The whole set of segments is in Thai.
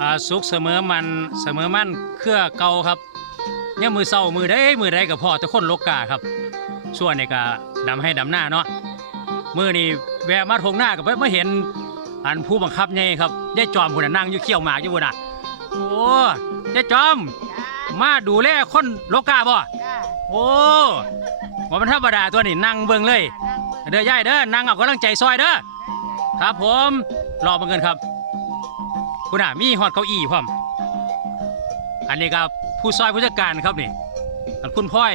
อ่าสุกเสมอมันเสมอมันเครือเก่าครับยังมือเศร้ามือได้มือได้กับพ่อแต่คนโลกกาครับส่วนนี่ก็ดำให้ดำหน้าเนาะมือนี่แวะมาทงหน้ากับไม่เห็นอันผู้บังคับไงครับได้จอมคนนะนั่งอยู่เขี้ยวหมากอยู่บนน่ะโอ้ได้จอม มาดูแลคนโลกกาบ่จ้าโอ้ว่ามันธรรมดาตัวนี่นั่งเบิ่งเลย เด้อยายเด้อนั่งเอากำลังใจซอยเด้อครับผมรอเบิ่งกันครับ คุณอะมีฮอดเก้าอี้พร้อม อันนี้ครับผู้ซอยผู้จัดการครับนี่อันคุณพ่อย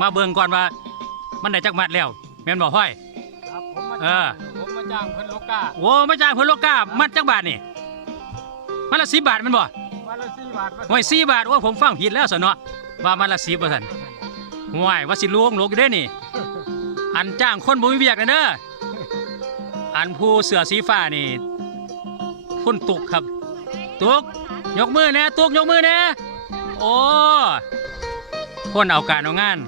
มาเบิ่งก่อนว่า มันได้จักมัดแล้วแม่นบ่พ่อย ครับผมมาเอจ้าองผมมาจ้างเพิ่นโลกาโอ้มาจ้างเพิ่นโลกามัดจักบาทนี่มันละสิบบาทแมันบ่วันละสี่บาทโอ้ยสี่บาทโอ้ยผมฟังผิดแล้วสนเนาะว่ามันละสิบว่าซั่นห่วยว่าสิลวงลงอยู่เด้นี่ อันจ้างคนบ่มีเวียกนะเด้ออันผู้เสือสีฟ้านี่ คุณตุกครับ ตุก ยกมือแน่ตุกยกมือแน่โอ้คนเอาการเอางาน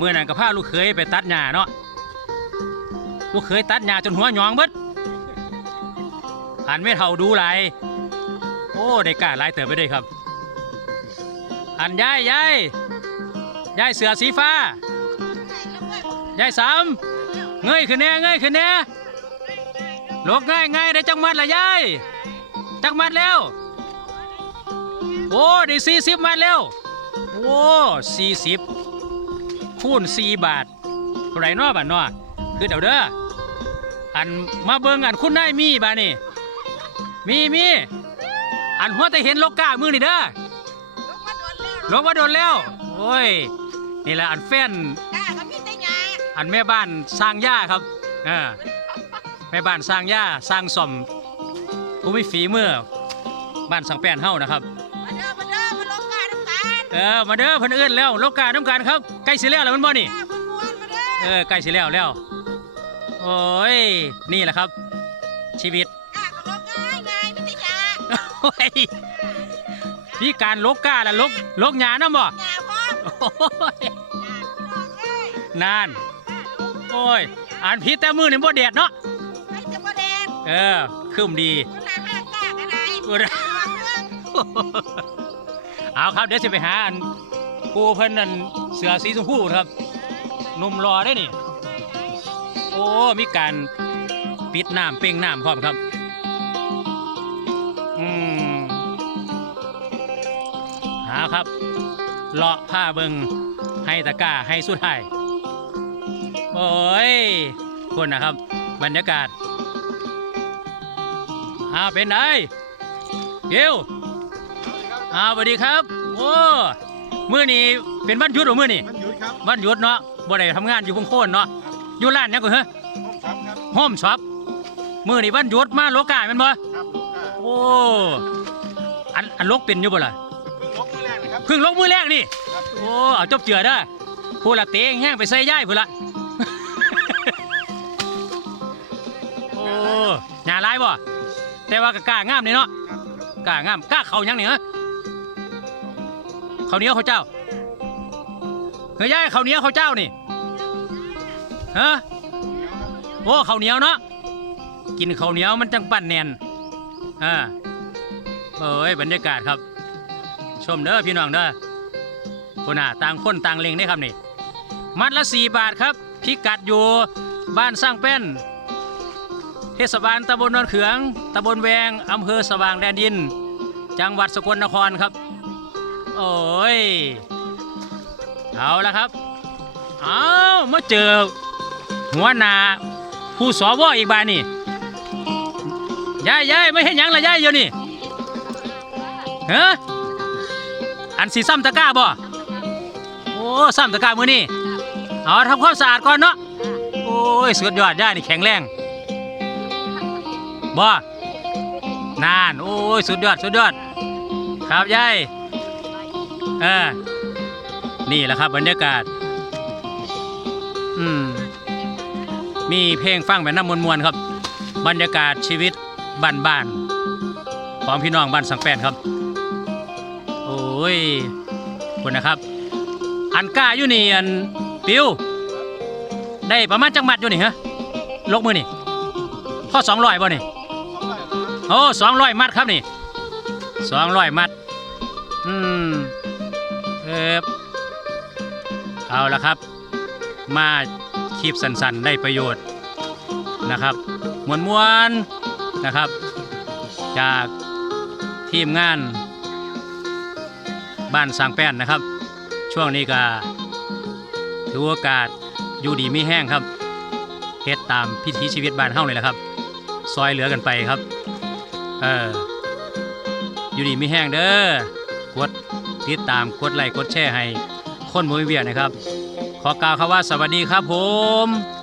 มือนั้นก็พาลูกเขยไปตัดหญ้าเนาะลูกเขยตัดหญ้าจนหัวหยองเบิดอันไม่เท่าดูหลายโอ้ได้กาลายเติบไปด้วยครับอันยายยายยายเสือสีฟ้ายายสามเงยขึ้นแน่เงยขึ้นแน่ ลกง่ายง่ายได้จังมัดละยายจังมัดแล้วโอ้ได้สี่สิบมัดแล้วโอ้สี่สิบคูณสี่บาทเท่าไหรเนาะบาทเนาะคือเดี๋ยวเด้ออันมาเบิ่งอันคุณนายมีบานี่มีมีอันหัวแต่เห็นโลกกามือนี่เด้อลงมาโดนแล้วลงมาโดนแล้วโอ้ยนี่แหละอันแฟนจ้าเขาพี่ได้ยาอันแม่บ้านสร้างย่าครับเออ แม่บ้านสร้างย่าสร้างสมผู้มีฝีมือบ้านสังแปนเฮานะครับ มาเด้อมาเด้อมาลงกาน้ำตาลเออมาเด้อเพิ่นเอื้นแล้วโลกาน้ำกันครับใกล้สิแล้วแล้วมันบ่นี่จ้าพวนๆมาเด้อเออใกล้สิแล้วแล้ว โอ้ยนี่แหละครับ ชีวิตจ้าเขาลงง่ายง่ายไม่ได้ยาโอ้ยพี่การลกกาและลกลกหยานํบ่ยาพร้อมโอ้ยลงเลยนาน โอ้ยอ่านผิดแต่มือนี่บ่แดดเนาะ เออคืมดีเวลาห้างกากันไหนเออเอาครับเดี๋ยวจะไปหาอันปูเพิ่นนั่นเสือสีชมพูครับหนุ่มรอได้นี่โอ้มีการปิดน้ำเป่งน้ำพร้อมครับอืมหาครับเลาะผ้าเบิงให้ตะกร้าให้สุดท้ายโอ้ยคนนะครับ บรรยากาศ อาเป็นไงเกลอ้าวสวัสดีครับ โอ้มื้อนี้เป็นวันหยุดเหรอมื้อนี้มันหยุดครับวันหยุดเนาะบ่ได้ทำงานอยู่พงโคนเนาะอยู่ร้านหยังก็เหรอห้องซ้ำครับโฮมช็อปมื้อนี้วันหยุดมาโลกาแม่นบ่ครับลูกค้าโอ้อันอันลกเป็นอยู่บ่ล่ะเพิ่งลบมือแรกนะครับเพิ่งลกมื้อแรกนี่ครับโอ้เอาจบเจือเด้อผู้ละเตงแห้งไปใส่ย่ายพุ่นละโอ้หน้าลายบ่ แต่ว่าก็กล้างามนี่เนาะครับกล้างามกล้าเขาหยังนี่ฮะข้าวเหนียวข้าวเจ้าเฮ้ยยายข้าวเหนียวข้าวเจ้านี่ฮะโอ้ข้าวเหนียวเนาะกินข้าวเหนียวมันจังปั่นแน่นอ่าเอ้ยบรรยากาศครับ ชมเด้อพี่น้องเด้อคนน่ะต่างคนต่างเล็งได้ครับนี่ มัดละสี่บาทครับ พิกัดอยู่บ้านสร้างแป้น เทศบาลตำบลนนเขืองตำบลแวงอำเภอสว่างแดนดิน จังหวัดสกลนครครับ โอ้ย เอาละครับ เอามาเจอ หัวหน้าผู้สวอีกบานนี่ยายยายไม่เห็นยังละยายอยู่นี่เฮ้อันสีซ้ำตะก้าบ่โอ้ซ้ำตะก้ามือนี่เอาทำความสะอาดก่อนเนาะโอ้ยสุดยอดยายนี่แข็งแรง บ่นานโอ้ยสุดยอดสุดยอด ครับยายเออนี่แหละครับบรรยากาศ อืม มีเพลงฟังแบบน้ำมวลๆครับ บรรยากาศชีวิตบ้านๆของพี่น้องบ้านสังแปนครับ โอ้ยคุณนะครับ อันก้าอยู่นี่อันปิว ได้ประมาณจังหมัดอยู่นี่ฮะลกมือนี่พ่อสองร้อยบ่นี่ โอ้สองร้อยมัดครับนี่สองร้อยมัด อืมเออเอาละครับ มาคลิปสั้นๆ ได้ประโยชน์นะครับมวนมวนนะครับ จากทีมงาน บ้านสร้างแป้นนะครับ ช่วงนี้ก็ถือโอกาสอยู่ดีไมีแห้งครับเฮ็ดตามพิถีชีวิตบ้านเฮาเลยแหละครับ ซอยเหลือกันไปครับ เออ อยู่ดีไม่แห้งเด้อกดติดตามกดไลค์กดแชร์ให้คนมวยเวียนะครับ ขอกล่าวคำว่าสวัสดีครับผม